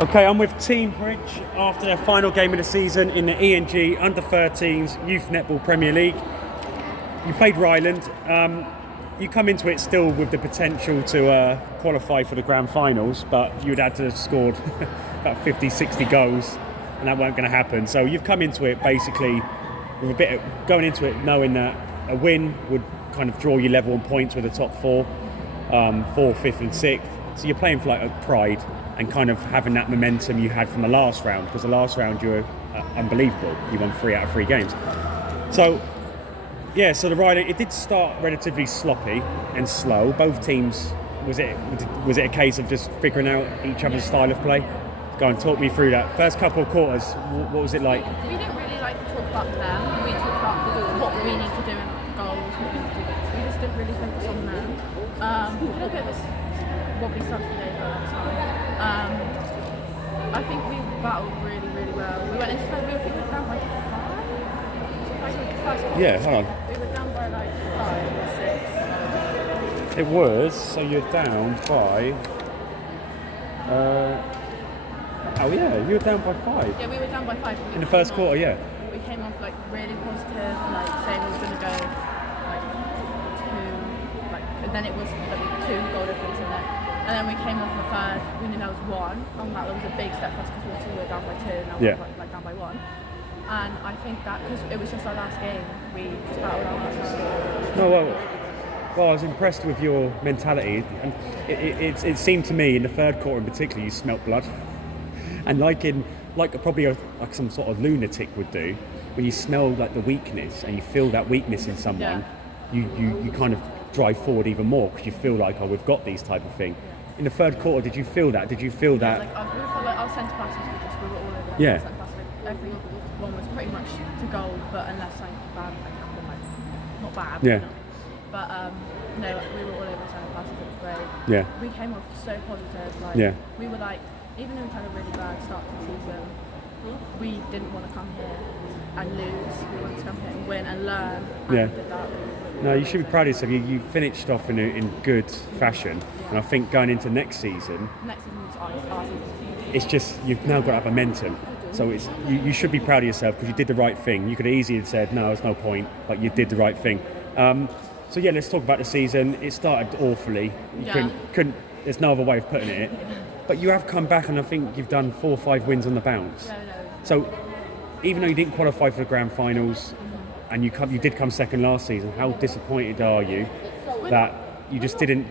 Okay, I'm with Teignbridge after their final game of the season in the ENG Under-13s Youth Netball Premier League. You played Ryland. You come into it still with the potential to qualify for the grand finals, but you'd had to have scored about 50, 60 goals, and that weren't going to happen. So you've come into it basically with going into it knowing that a win would kind of draw you level on points with the top four, fifth and sixth. So you're playing for like a pride and kind of having that momentum you had from the last round, because the last round you were unbelievable. You won 3 out of 3 games. So the Ryland, it did start relatively sloppy and slow. Both teams, was it a case of just figuring out each other's style of play? Go and talk me through that. First couple of quarters, what was it like? We didn't really like to talk about them. We talked about what we need to do in goals, what we need to do. We just didn't really focus on them. A little bit of this wobbly stuff today, but that's fine. I think we battled really, really well. We went into we were down by 5. Yeah, hold on. We were down by like 5 or 6. It was, so you're down by... you were down by 5. Yeah, we were down by 5. In the first quarter, yeah. We came off like really positive, like saying we were going to go like 2, and then it was like 2 goal difference in it. And then we came off the third, we knew that was 1, and that was a big step for us because we were down by 2, and now we're like down by 1. And I think that, because it was just our last game, we just battled our ourselves. No, well, I was impressed with your mentality, and it seemed to me in the third quarter in particular you smelt blood, and like some sort of lunatic would do, when you smell like the weakness and you feel that weakness in someone, you kind of drive forward even more because you feel like, we've got these type of thing. In the third quarter, did you feel that? Did you feel that? Like, we felt like our centre passes we were all over them. Yeah. Everyone was pretty much to goal, but unless something bad happened, like not bad. Yeah. But no, we were all over centre passes. It was great. Yeah. We came off so positive. We were like, even though we had a really bad start to the season, we didn't want to come here and lose. We wanted to come here and win and learn. And we did that. No, you should be proud of yourself. You finished off in good fashion, and I think going into next season was our season. It's just you've now got that momentum. So you should be proud of yourself because you did the right thing. You could have easily said no, there's no point, but you did the right thing. Let's talk about the season. It started awfully. You couldn't. There's no other way of putting it. But you have come back, and I think you've done 4 or 5 wins on the bounce. No. So even though you didn't qualify for the grand finals, and you did come second last season, how disappointed are you that you just didn't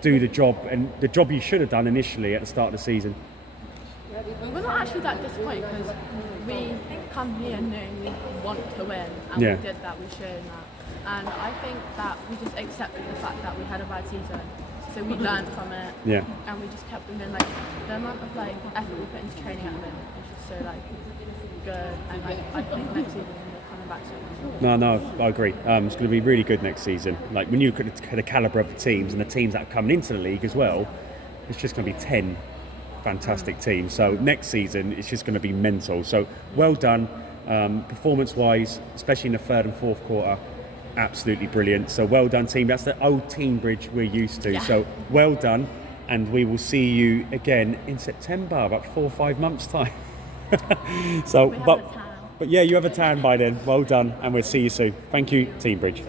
do the job, and the job you should have done initially at the start of the season? We're not actually that disappointed because we come here knowing we want to win, and we did that, we've shown that. And I think that we just accepted the fact that we had a bad season, so we learned from it, and we just kept doing like the amount of like effort we put into training at the moment is just so like good, and like I think next season we're coming back soon. No, I agree. It's going to be really good next season. Like when you look at the calibre of the teams and the teams that are coming into the league as well, it's just going to be 10 fantastic teams. So next season it's just going to be mental. So well done, performance-wise, especially in the third and fourth quarter. Absolutely brilliant. So well done, team. That's the old Teignbridge we're used to. So well done, and we will see you again in September, about 4 or 5 months' time. But yeah, you have a tan by then. Well done, and we'll see you soon. Thank you, Teignbridge.